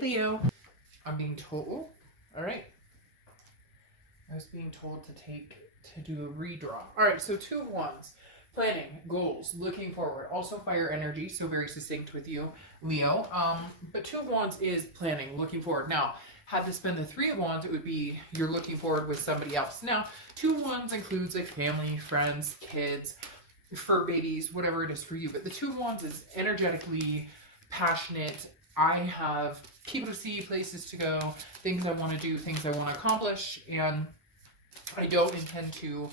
Leo, I'm being told, all right, I was being told to do a redraw. All right, so two of wands, planning, goals, looking forward, also fire energy, so very succinct with you, Leo. But two of wands is planning, looking forward. Now, had this been the three of wands, it would be you're looking forward with somebody else. Now, two of wands includes like family, friends, kids, fur babies, whatever it is for you. But the two of wands is energetically passionate. I have people to see, places to go, things I want to do, things I want to accomplish, and I don't intend to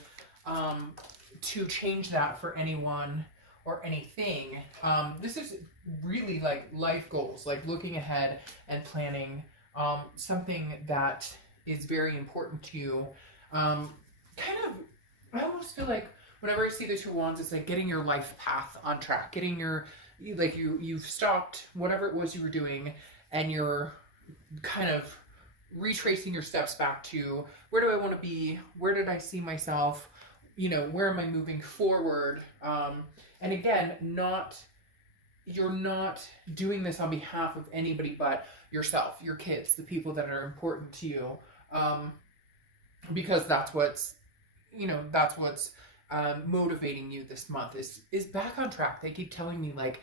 change that for anyone or anything. This is really like life goals, like looking ahead and planning something that is very important to you. I almost feel like whenever I see the two wands, it's like getting your life path on track, getting your, like you've stopped whatever it was you were doing, and you're kind of retracing your steps back to where do I want to be, where did I see myself, where am I moving forward, and again, you're not doing this on behalf of anybody but yourself, your kids, the people that are important to you, because that's what's motivating you this month is back on track. They keep telling me like,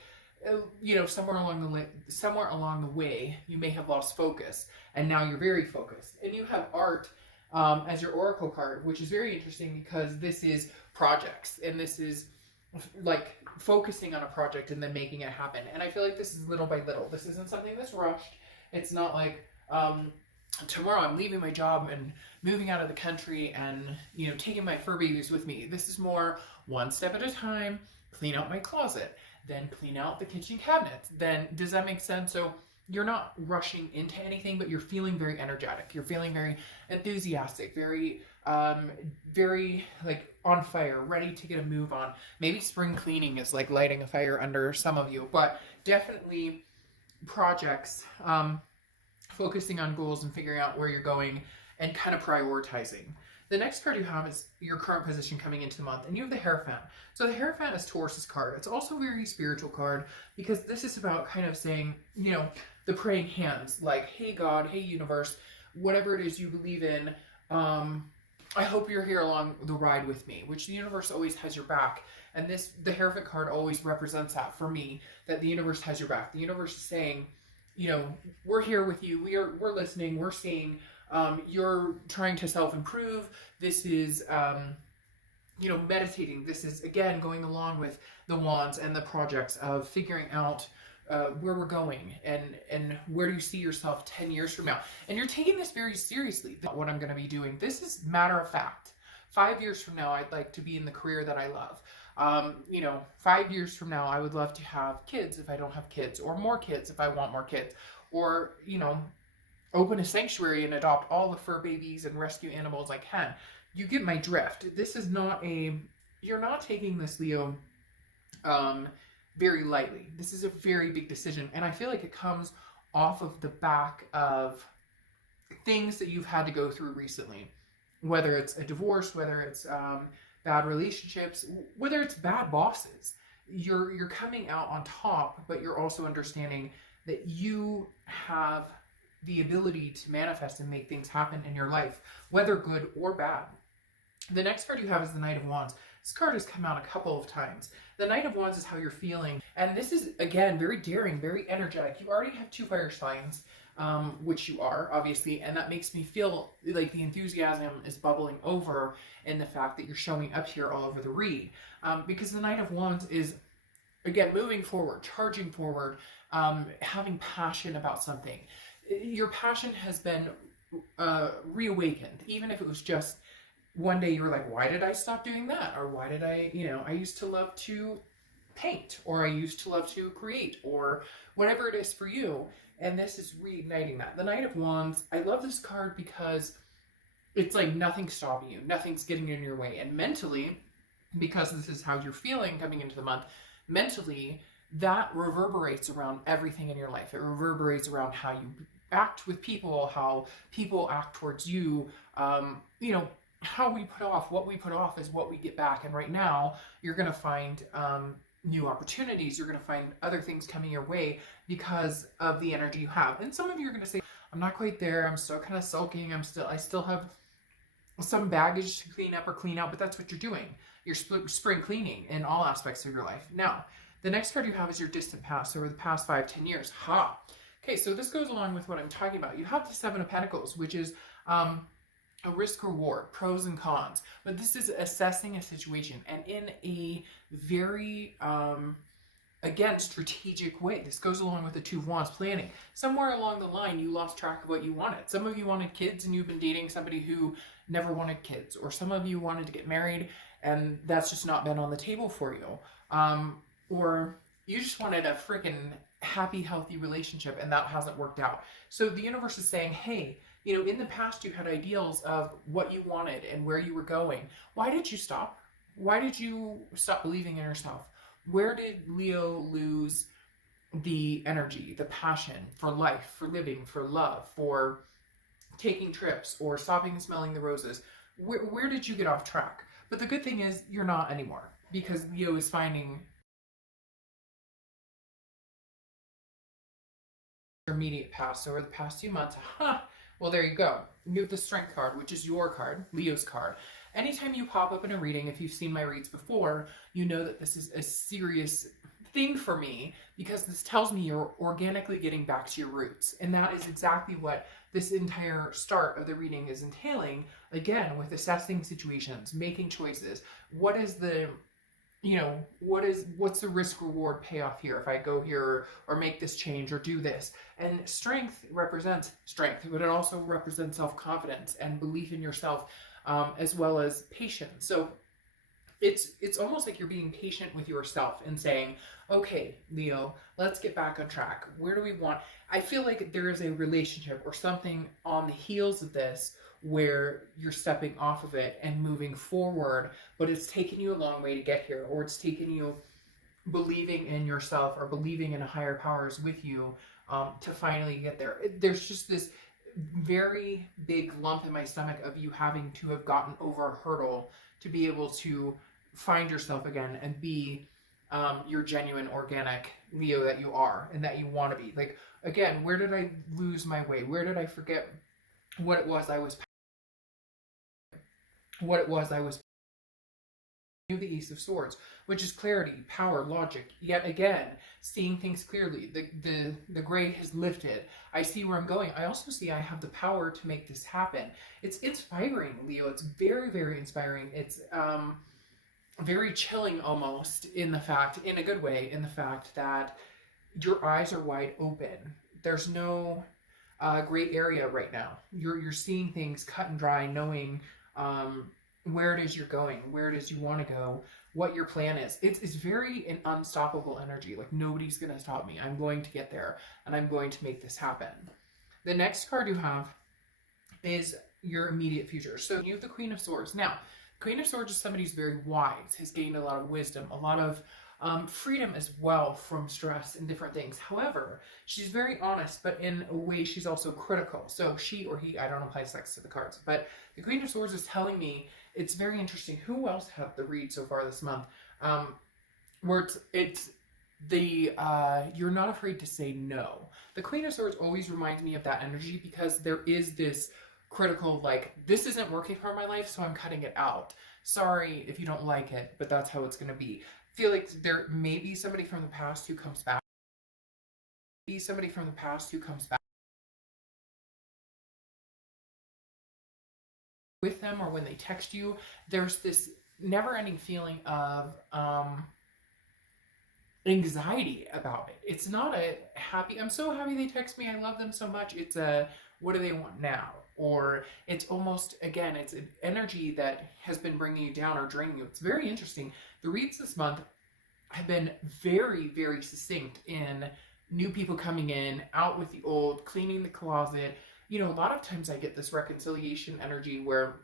somewhere along the way, you may have lost focus, and now you're very focused. And you have art as your oracle card, which is very interesting because this is projects, and this is like focusing on a project and then making it happen. And I feel like this is little by little. This isn't something that's rushed. It's not like tomorrow I'm leaving my job and moving out of the country and taking my fur babies with me. This is more one step at a time. Clean out my closet, then clean out the kitchen cabinets. Then, does that make sense? So you're not rushing into anything, but you're feeling very energetic. You're feeling very enthusiastic, very like on fire, ready to get a move on. Maybe spring cleaning is like lighting a fire under some of you, but definitely projects, focusing on goals and figuring out where you're going and kind of prioritizing. The next card you have is your current position coming into the month, and you have the Hierophant. So the Hierophant is Taurus's card. It's also a very spiritual card because this is about kind of saying, the praying hands, like, hey God, hey universe, whatever it is you believe in, I hope you're here along the ride with me, which the universe always has your back. And the Hierophant card always represents that for me, that the universe has your back. The universe is saying, we're here with you. We're listening. We're seeing. You're trying to self-improve. This is, meditating. This is, again, going along with the wands and the projects of figuring out where we're going and where do you see yourself 10 years from now. And you're taking this very seriously, what I'm going to be doing. This is matter of fact. 5 years from now, I'd like to be in the career that I love. 5 years from now, I would love to have kids if I don't have kids, or more kids if I want more kids, or, open a sanctuary and adopt all the fur babies and rescue animals I can. You get my drift. This is you're not taking this, Leo, very lightly. This is a very big decision. And I feel like it comes off of the back of things that you've had to go through recently. Whether it's a divorce, whether it's bad relationships, whether it's bad bosses. You're coming out on top, but you're also understanding that you have the ability to manifest and make things happen in your life, whether good or bad. The next card you have is the Knight of Wands. This card has come out a couple of times. The Knight of Wands is how you're feeling. And this is, again, very daring, very energetic. You already have 2 fire signs, which you are, obviously. And that makes me feel like the enthusiasm is bubbling over in the fact that you're showing up here all over the read. Because the Knight of Wands is, again, moving forward, charging forward, having passion about something. Your passion has been reawakened, even if it was just one day you were like, why did I stop doing that? Or why did I used to love to paint, or I used to love to create, or whatever it is for you. And this is reigniting that. The Knight of Wands, I love this card because it's like nothing's stopping you. Nothing's getting in your way. And mentally, because this is how you're feeling coming into the month, mentally, that reverberates around everything in your life. It reverberates around how you act with people, how people act towards you, how we put off, what we put off is what we get back. And right now, you're going to find new opportunities. You're going to find other things coming your way because of the energy you have. And some of you are going to say, I'm not quite there. I'm still kind of sulking. I still have some baggage to clean up or clean out, but that's what you're doing. You're spring cleaning in all aspects of your life. Now, the next card you have is your distant past, over the past 5-10 years. Ha! Okay, so this goes along with what I'm talking about. You have the Seven of Pentacles, which is a risk reward, pros and cons. But this is assessing a situation, and in a very again, strategic way. This goes along with the Two of Wands, planning. Somewhere along the line, you lost track of what you wanted. Some of you wanted kids and you've been dating somebody who never wanted kids. Or some of you wanted to get married and that's just not been on the table for you. Or you just wanted a freaking happy, healthy relationship and that hasn't worked out. So the universe is saying, hey, you know, in the past you had ideals of what you wanted and where you were going. Why did you stop? Why did you stop believing in yourself? Where did Leo lose the energy, the passion for life, for living, for love, for taking trips, or stopping and smelling the roses? Where did you get off track? But the good thing is you're not anymore, because Leo is finding your immediate past over the past few months. Well, there you go. You have the Strength card, which is your card, Leo's card. Anytime you pop up in a reading, if you've seen my reads before, you know that this is a serious thing for me, because this tells me you're organically getting back to your roots. And that is exactly what this entire start of the reading is entailing, again, with assessing situations, making choices. What is the, you know, what's the risk reward payoff here if I go here or make this change or do this? And strength represents strength, but it also represents self-confidence and belief in yourself, as well as patience. So it's almost like you're being patient with yourself and saying, okay, Leo, let's get back on track. Where do we want? I feel like there is a relationship or something on the heels of this where you're stepping off of it and moving forward, but it's taken you a long way to get here, or it's taken you believing in yourself or believing in a higher powers with you to finally get there. There's just this very big lump in my stomach of you having to have gotten over a hurdle to be able to find yourself again and be your genuine, organic Leo that you are and that you want to be. Like, again, where did I lose my way? Where did I forget what it was I was the Ace of Swords, which is clarity, power, logic. Yet again, seeing things clearly. The gray has lifted. I see where I'm going. I also see I have the power to make this happen. It's inspiring, Leo. It's very, very inspiring. It's very chilling almost, in a good way, in the fact that your eyes are wide open. There's no gray area right now. You're seeing things cut and dry, knowing where it is you're going, where it is you want to go, what your plan is. It's very an unstoppable energy. Like, nobody's going to stop me. I'm going to get there, and I'm going to make this happen. The next card you have is your immediate future. So you have the Queen of Swords. Now, Queen of Swords is somebody who's very wise, has gained a lot of wisdom, a lot of freedom as well from stress and different things. However, she's very honest, but in a way she's also critical. So she or he, I don't apply sex to the cards, but the Queen of Swords is telling me, it's very interesting. Who else had the read so far this month? Where it's the you're not afraid to say no. The Queen of Swords always reminds me of that energy, because there is this critical, like, this isn't working for my life, so I'm cutting it out. Sorry if you don't like it, but that's how it's going to be. I feel like there may be somebody from the past who comes back. With them, or when they text you, there's this never-ending feeling of anxiety about it. It's not a happy, I'm so happy they text me, I love them so much. It's a, what do they want now? Or it's almost, again, it's an energy that has been bringing you down or draining you. It's very interesting. The reads this month have been very, very succinct in new people coming in, out with the old, cleaning the closet. You know, a lot of times I get this reconciliation energy where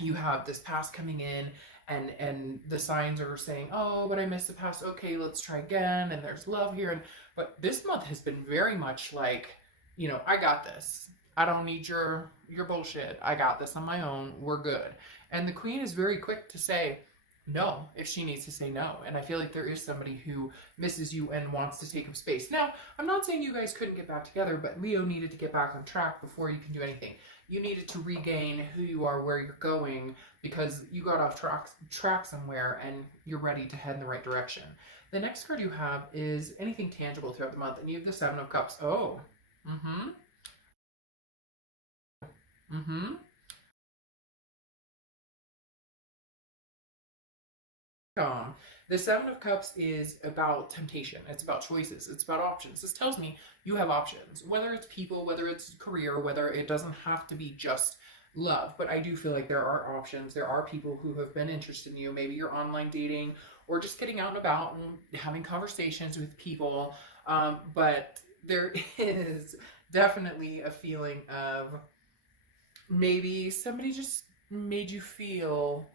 you have this past coming in, and the signs are saying, oh, but I missed the past. Okay, let's try again. And there's love here. But this month has been very much like, you know, I got this. I don't need your bullshit. I got this on my own. We're good. And the Queen is very quick to say, no if she needs to say no. And I feel like there is somebody who misses you and wants to take up space. Now, I'm not saying you guys couldn't get back together, but Leo needed to get back on track before you can do anything. You needed to regain who you are, where you're going, because you got off track somewhere and you're ready to head in the right direction. The next card you have is anything tangible throughout the month, and you have the Seven of Cups. Oh, mm-hmm, mm-hmm. The Seven of Cups is about temptation. It's about choices. It's about options. This tells me you have options, whether it's people, whether it's career, whether it doesn't have to be just love. But I do feel like there are options. There are people who have been interested in you. Maybe you're online dating or just getting out and about and having conversations with people. But there is definitely a feeling of maybe somebody just made you feel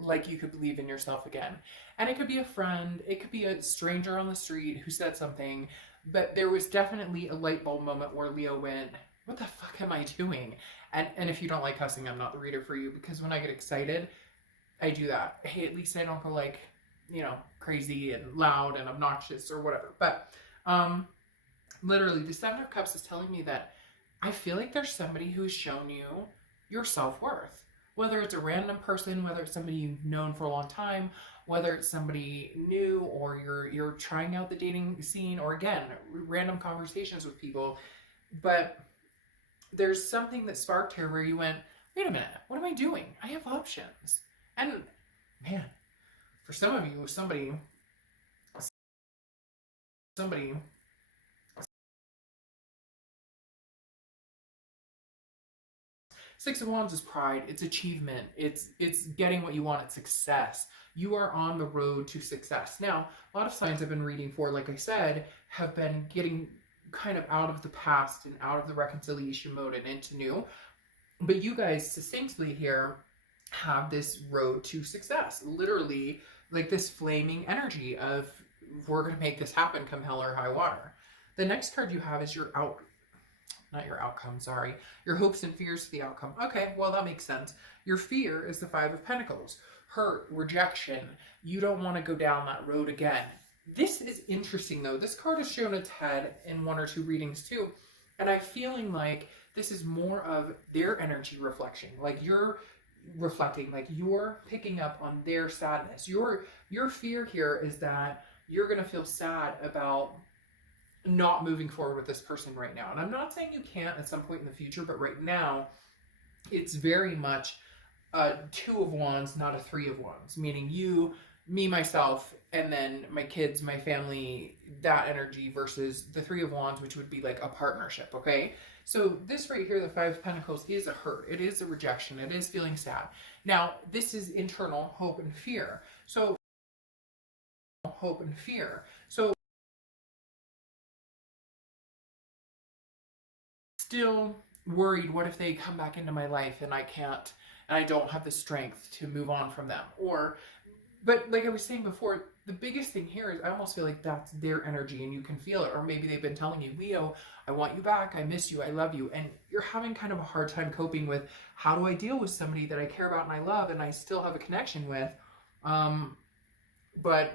like you could believe in yourself again. And it could be a friend, it could be a stranger on the street who said something, but there was definitely a light bulb moment where Leo went, what the fuck am I doing? And if you don't like cussing, I'm not the reader for you, because when I get excited, I do that. Hey, at least I don't go like, crazy and loud and obnoxious or whatever. But literally, the Seven of Cups is telling me that I feel like there's somebody who's shown you your self-worth. Whether it's a random person, whether it's somebody you've known for a long time, whether it's somebody new, or you're trying out the dating scene, or again, random conversations with people. But there's something that sparked here where you went, wait a minute, what am I doing? I have options. And man, for some of you, somebody Six of Wands is pride, it's achievement, it's getting what you want, it's success. You are on the road to success. Now, a lot of signs I've been reading for, like I said, have been getting kind of out of the past and out of the reconciliation mode and into new. But you guys succinctly here have this road to success. Literally, like this flaming energy of, we're going to make this happen come hell or high water. The next card you have is your not your outcome, sorry. Your hopes and fears for the outcome. Okay, well, that makes sense. Your fear is the Five of Pentacles. Hurt, rejection. You don't want to go down that road again. This is interesting, though. This card has shown its head in one or two readings, too. And I'm feeling like this is more of their energy reflection. Like you're reflecting, like you're picking up on their sadness. Your fear here is that you're going to feel sad about not moving forward with this person right now. And I'm not saying you can't at some point in the future, but right now it's very much a Two of Wands, not a Three of Wands, meaning you, me, myself, and then my kids, my family, that energy, versus the Three of Wands, which would be like a partnership. Okay, so this right here, the Five of Pentacles, is a hurt, it is a rejection, it is feeling sad. Now this is internal hope and fear. So still worried, what if they come back into my life and I don't have the strength to move on from them? But like I was saying before, the biggest thing here is I almost feel like that's their energy and you can feel it. Or maybe they've been telling you, Leo, I want you back, I miss you, I love you. And you're having kind of a hard time coping with, how do I deal with somebody that I care about and I love and I still have a connection with, but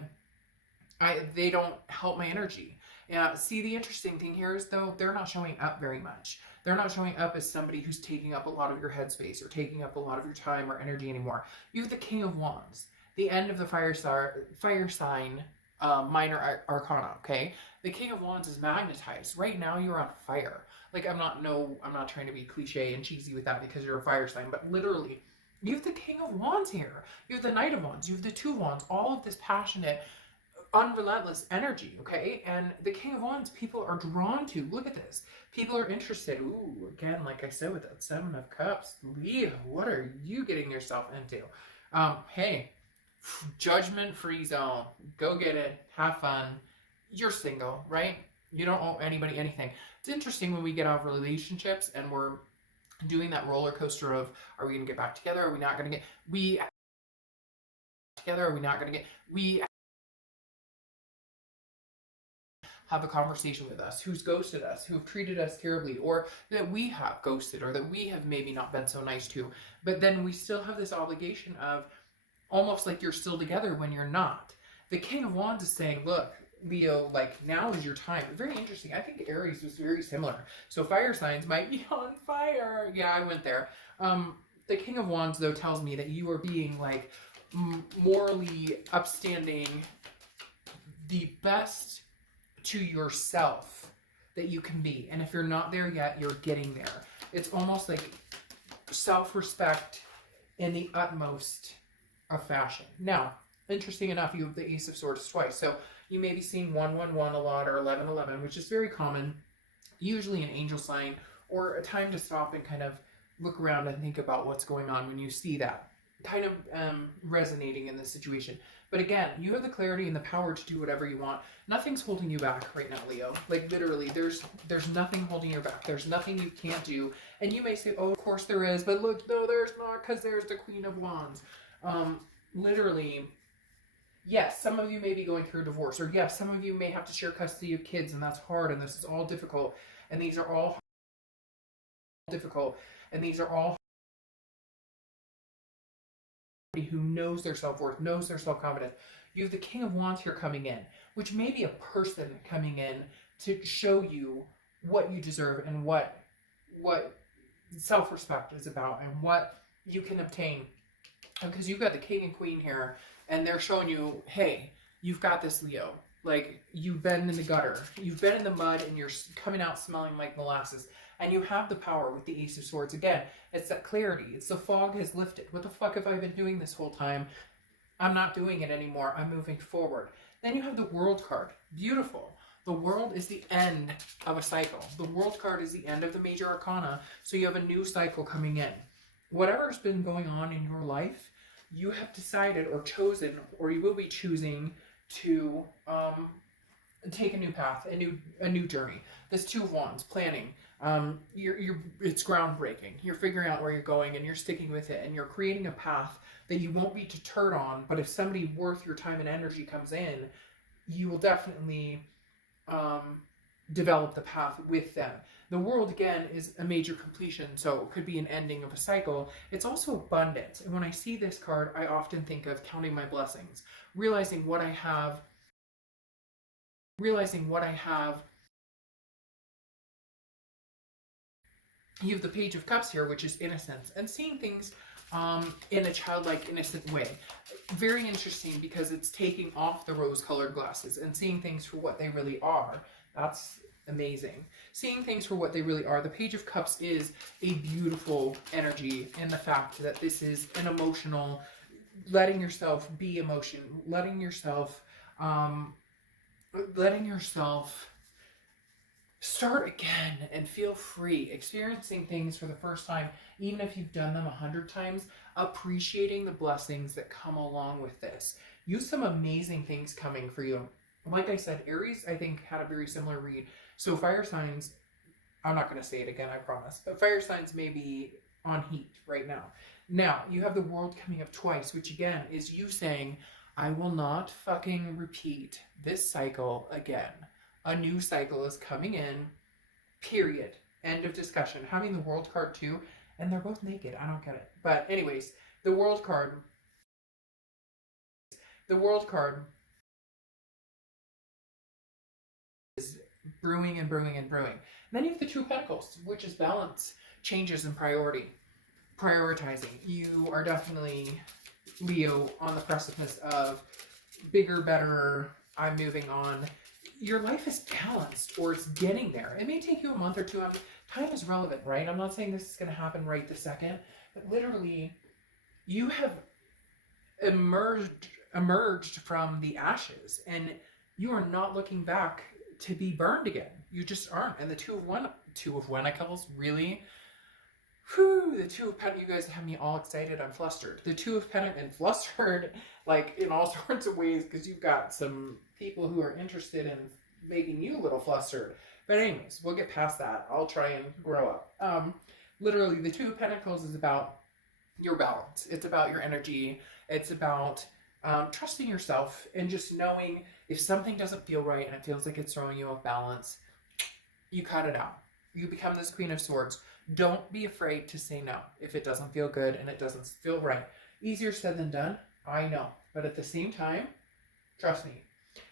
they don't help my energy. See, the interesting thing here is, though, they're not showing up very much. They're not showing up as somebody who's taking up a lot of your headspace or taking up a lot of your time or energy anymore. You have the King of Wands, the end of the fire sign minor arcana, okay? The King of Wands is magnetized. Right now you're on fire. Like, I'm not trying to be cliche and cheesy with that because you're a fire sign, but literally, you have the King of Wands here. You have the Knight of Wands. You have the Two of Wands. All of this passionate, unrelentless energy, okay? And the King of Wands, people are drawn to. Look at this. People are interested. Ooh, again, like I said with that Seven of Cups. Leo, what are you getting yourself into? Hey, judgment-free zone. Go get it. Have fun. You're single, right? You don't owe anybody anything. It's interesting when we get out of relationships and we're doing that roller coaster of, are we going to get back together? Are we not going to get... We together? Are we not going to get... We have a conversation with us, who's ghosted us, who've treated us terribly, or that we have ghosted, or that we have maybe not been so nice to. But then we still have this obligation of, almost like you're still together when you're not. The King of Wands is saying, look, Leo, like, now is your time. Very interesting. I think Aries was very similar. So fire signs might be on fire. Yeah, I went there. The King of Wands, though, tells me that you are being, like, morally upstanding, the best to yourself that you can be. And if you're not there yet, you're getting there. It's almost like self-respect in the utmost of fashion. Now, interesting enough, you have the Ace of Swords twice. So you may be seeing 111 a lot, or 1111, which is very common, usually an angel sign, or a time to stop and kind of look around and think about what's going on when you see that kind of resonating in this situation. But again, you have the clarity and the power to do whatever you want. Nothing's holding you back right now, Leo. Like, literally, there's nothing holding you back. There's nothing you can't do. And you may say, oh, of course there is, but look, no, there's not, because there's the Queen of Wands. Literally, yes, some of you may be going through a divorce, or yes, some of you may have to share custody of kids, and that's hard, and this is all difficult, and these are all difficult, and these are all who knows their self-worth, knows their self-confidence. You have the King of Wands here coming in, which may be a person coming in to show you what you deserve and what self-respect is about and what you can obtain. Because you've got the King and Queen here, and they're showing you, hey, you've got this, Leo. Like, you've been in the gutter, you've been in the mud, and you're coming out smelling like molasses. And you have the power with the Ace of Swords. Again, it's that clarity. It's the fog has lifted. What the fuck have I been doing this whole time? I'm not doing it anymore. I'm moving forward. Then you have the World card. Beautiful. The World is the end of a cycle. The World card is the end of the major arcana. So you have a new cycle coming in. Whatever's been going on in your life, you have decided or chosen, or you will be choosing to take a new path, a new journey. This Two of Wands, planning. It's groundbreaking. You're figuring out where you're going, and you're sticking with it, and you're creating a path that you won't be deterred on. But if somebody worth your time and energy comes in, you will definitely develop the path with them. The World, again, is a major completion, so it could be an ending of a cycle. It's also abundance. And when I see this card, I often think of counting my blessings, realizing what I have. You have the Page of Cups here, which is innocence, and seeing things in a childlike, innocent way. Very interesting, because it's taking off the rose-colored glasses and seeing things for what they really are. That's amazing. Seeing things for what they really are. The Page of Cups is a beautiful energy in the fact that this is an emotional, letting yourself be emotion, letting yourself start again and feel free, experiencing things for the first time, even if you've done them 100 times, appreciating the blessings that come along with this. You have some amazing things coming for you. Like I said, Aries, I think, had a very similar read. So fire signs, I'm not going to say it again, I promise, but fire signs may be on heat right now. Now, you have the World coming up twice, which again is you saying, I will not fucking repeat this cycle again. A new cycle is coming in, period. End of discussion. Having the World card too, and they're both naked. I don't get it. But anyways, the World card is brewing and brewing and brewing. Then you have the Two of Pentacles, which is balance, changes in prioritizing. You are definitely, Leo, on the precipice of bigger, better, I'm moving on. Your life is balanced, or it's getting there. It may take you a month or two. Time is relevant, right? I'm not saying this is going to happen right this second, but literally, you have emerged from the ashes, and you are not looking back to be burned again. You just aren't. And the Two of Pentacles, really? Whew, the Two of Pentacles, you guys have me all excited. I'm flustered. The Two of Pentacles, and flustered, like, in all sorts of ways, because you've got some people who are interested in making you a little flustered. But anyways, we'll get past that. I'll try and grow up. Literally, the Two of Pentacles is about your balance. It's about your energy. It's about trusting yourself and just knowing if something doesn't feel right and it feels like it's throwing you off balance, you cut it out. You become this Queen of Swords. Don't be afraid to say no if it doesn't feel good and it doesn't feel right. Easier said than done. I know. But at the same time, trust me.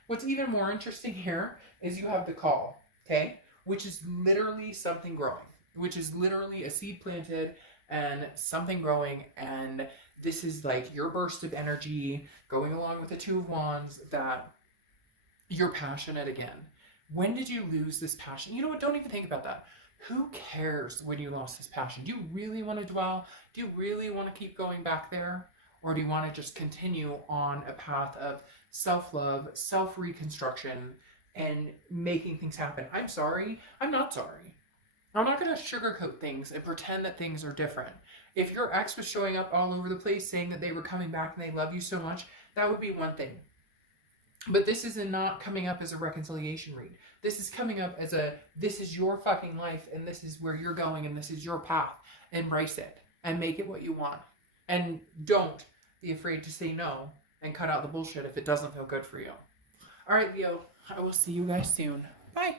What's even more interesting here is you have the call, okay? Which is literally something growing, which is literally a seed planted and something growing. And this is like your burst of energy going along with the Two of Wands, that you're passionate again. When did you lose this passion? You know what? Don't even think about that. Who cares when you lost this passion? Do you really want to dwell? Do you really want to keep going back there? Or do you want to just continue on a path of self-love, self-reconstruction, and making things happen? I'm sorry. I'm not sorry. I'm not going to sugarcoat things and pretend that things are different. If your ex was showing up all over the place saying that they were coming back and they love you so much, that would be one thing. But this is not coming up as a reconciliation read. This is coming up as this is your fucking life, and this is where you're going, and this is your path. Embrace it and make it what you want. And don't be afraid to say no and cut out the bullshit if it doesn't feel good for you. All right, Leo, I will see you guys soon. Bye.